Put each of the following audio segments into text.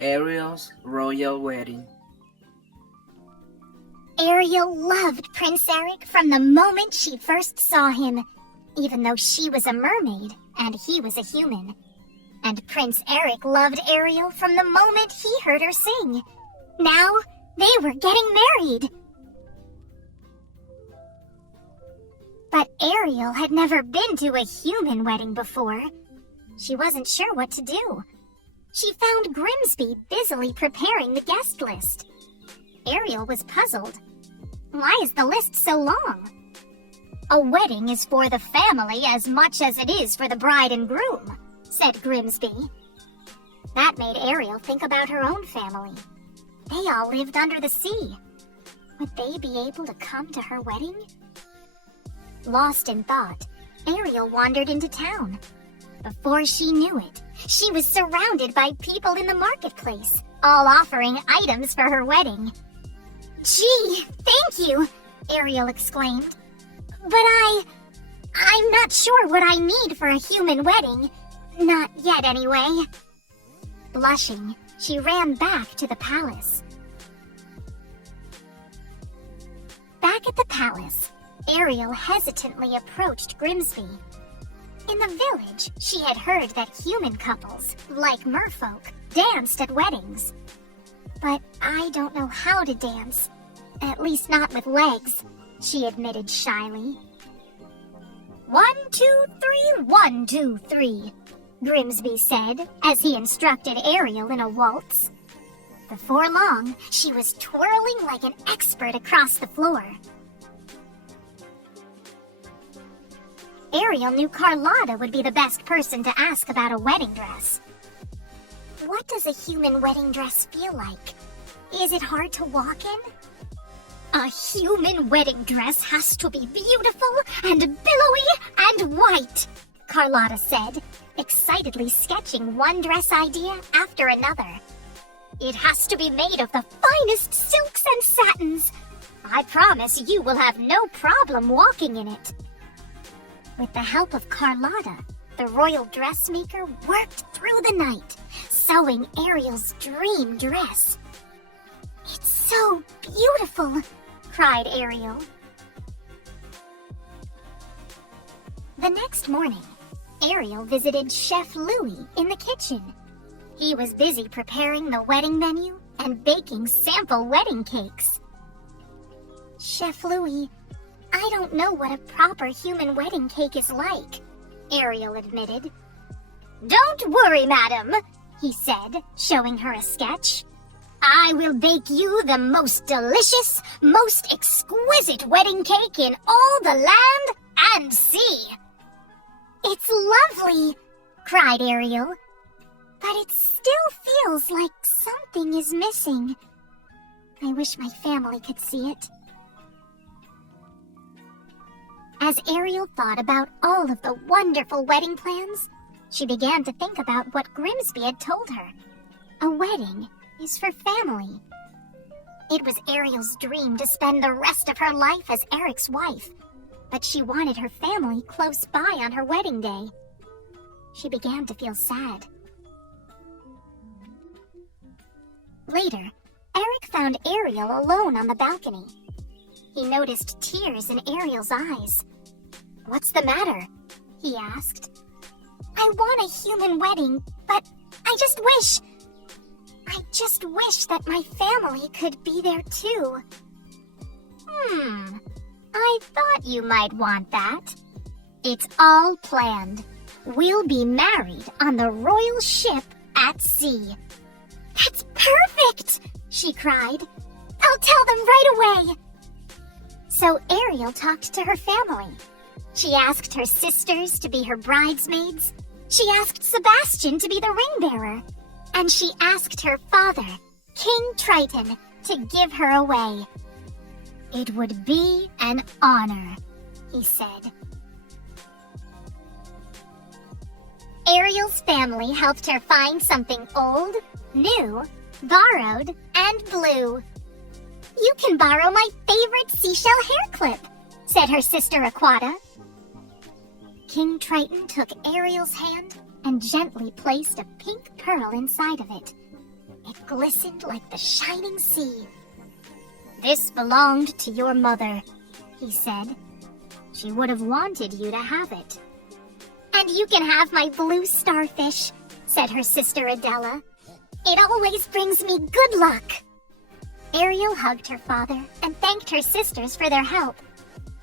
Ariel's Royal Wedding. Ariel loved Prince Eric from the moment she first saw him, even though she was a mermaid and he was a human. And Prince Eric loved Ariel from the moment he heard her sing. Now, they were getting married. But Ariel had never been to a human wedding before. She wasn't sure what to do. She found Grimsby busily preparing the guest list. Ariel was puzzled. Why is the list so long? A wedding is for the family as much as it is for the bride and groom, said Grimsby. That made Ariel think about her own family. They all lived under the sea. Would they be able to come to her wedding? Lost in thought, Ariel wandered into town. Before she knew it, she was surrounded by people in the marketplace, all offering items for her wedding. Gee, thank you, Ariel exclaimed. But I'm not sure what I need for a human wedding. Not yet, anyway. Blushing, she ran back to the palace. Back at the palace, Ariel hesitantly approached Grimsby. In the village, she had heard that human couples, like merfolk, danced at weddings. But I don't know how to dance, at least not with legs, she admitted shyly. 1, 2, 3, 1, 2, 3, Grimsby said as he instructed Ariel in a waltz. Before long, she was twirling like an expert across the floor. Ariel knew Carlotta would be the best person to ask about a wedding dress. What does a human wedding dress feel like? Is it hard to walk in? A human wedding dress has to be beautiful and billowy and white, Carlotta said, excitedly sketching one dress idea after another. It has to be made of the finest silks and satins. I promise you will have no problem walking in it. With the help of Carlotta, the royal dressmaker worked through the night, sewing Ariel's dream dress. It's so beautiful, cried Ariel. The next morning, Ariel visited Chef Louis in the kitchen. He was busy preparing the wedding menu and baking sample wedding cakes. Chef Louis, I don't know what a proper human wedding cake is like, Ariel admitted. Don't worry, madam, he said, showing her a sketch. I will bake you the most delicious, most exquisite wedding cake in all the land and sea. It's lovely, cried Ariel, but it still feels like something is missing. I wish my family could see it. As Ariel thought about all of the wonderful wedding plans, she began to think about what Grimsby had told her. A wedding is for family. It was Ariel's dream to spend the rest of her life as Eric's wife, but she wanted her family close by on her wedding day. She began to feel sad. Later, Eric found Ariel alone on the balcony. He noticed tears in Ariel's eyes. What's the matter? He asked. I want a human wedding, but I just wish that my family could be there too. I thought you might want that. It's all planned. We'll be married on the royal ship at sea. That's perfect, she cried. I'll tell them right away. So Ariel talked to her family. She asked her sisters to be her bridesmaids. She asked Sebastian to be the ring bearer. And she asked her father, King Triton, to give her away. It would be an honor, he said. Ariel's family helped her find something old, new, borrowed, and blue. You can borrow my favorite seashell hair clip, said her sister Aquata. King Triton took Ariel's hand and gently placed a pink pearl inside of it, glistened like the shining sea. "This belonged to your mother," he said. "She would have wanted you to have it." "And you can have my blue starfish," said her sister Adela. "It always brings me good luck." Ariel hugged her father and thanked her sisters for their help.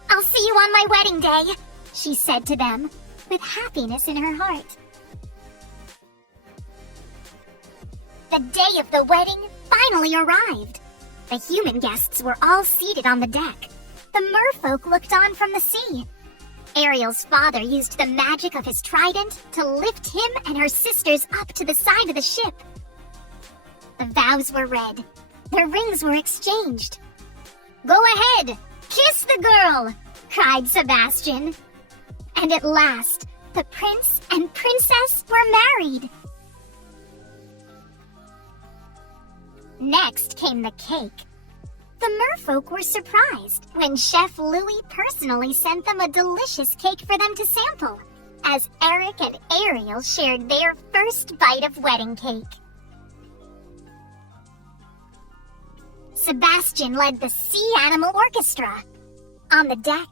"I'll see you on my wedding day," she said to them, with happiness in her heart. The day of the wedding finally arrived. The human guests were all seated on the deck. The merfolk looked on from the sea. Ariel's father used the magic of his trident to lift him and her sisters up to the side of the ship. The vows were read. Their rings were exchanged. "Go ahead, kiss the girl!" cried Sebastian. And at last, the prince and princess were married. Next came the cake. The merfolk were surprised when Chef Louis personally sent them a delicious cake for them to sample, as Eric and Ariel shared their first bite of wedding cake. Sebastian led the Sea Animal Orchestra. On the deck,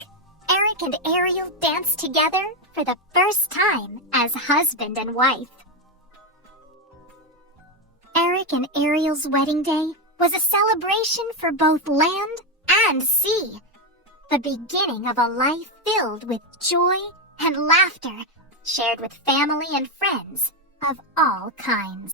Eric and Ariel danced together for the first time as husband and wife. Eric and Ariel's wedding day was a celebration for both land and sea, the beginning of a life filled with joy and laughter shared with family and friends of all kinds.